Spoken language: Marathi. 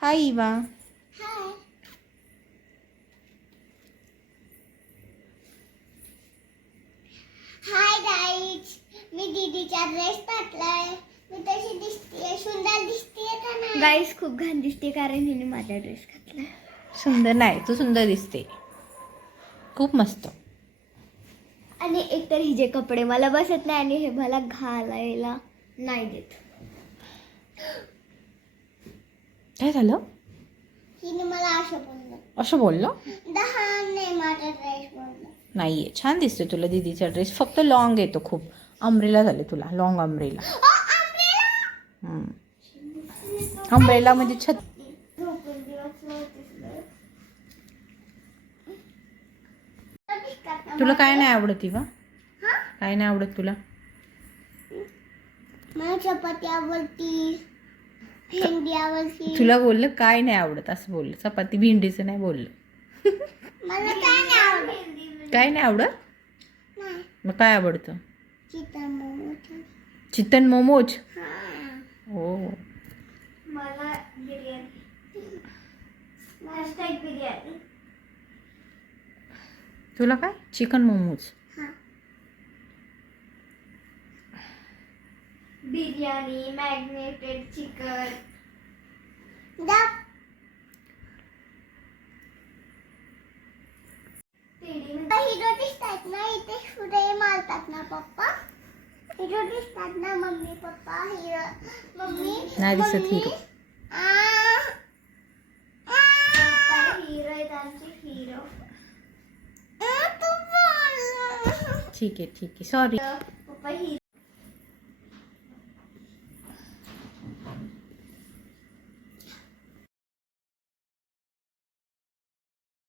हाय इवा. हाय. हाय गाईज, मी दीदीचा ड्रेस घातलाय. मी तशी दिसते, सुंदर दिसते का नाही? गाईस खूप घाण दिसते कारण हिने माझा ड्रेस घातला. सुंदर नाही, तू सुंदर दिसते, खूप मस्त. आणि एकतर हिचे कपडे मला बसत नाही आणि हे मला घालायला नाही देत. काय झालं? हिने मला असं बोललं? लहान नाही माझा ड्रेस बोललं. नाहीये, छान दिसतोय तुला दीदीचा ड्रेस, फक्त लॉंग येतो खूप. अम्ब्रेला झाले तुला, लॉंग अम्ब्रेला. अम्ब्रेला म्हणजे छत. तुला काय नाही आवडत इवा? काय नाही आवडत तुला? मला चपाती आवडती, भेंडी आवडती. तुला बोललं काय नाही आवडत असं बोललं, चपाती भेंडीचं नाही बोललं. मला काय नाही आवडत. काय नाही आवडत? नाही. मग काय आवडतं? चिकन मोमोज. चिकन मोमोज. हो. मला बिर्याणी, हॅशटॅग बिर्याणी. तुला काय? Chicken momos. Biryani, marinated chicken. Hero दिसतात ना, इथे सुरे मारतात ना पप्पा. हिरो दिसतात ना मम्मी पप्पा. हिरो मम्मी नाही दिसत हिरो. हिरो आहेत आमचे हिरो. ठीक आहे, ठीक आहे, सॉरी.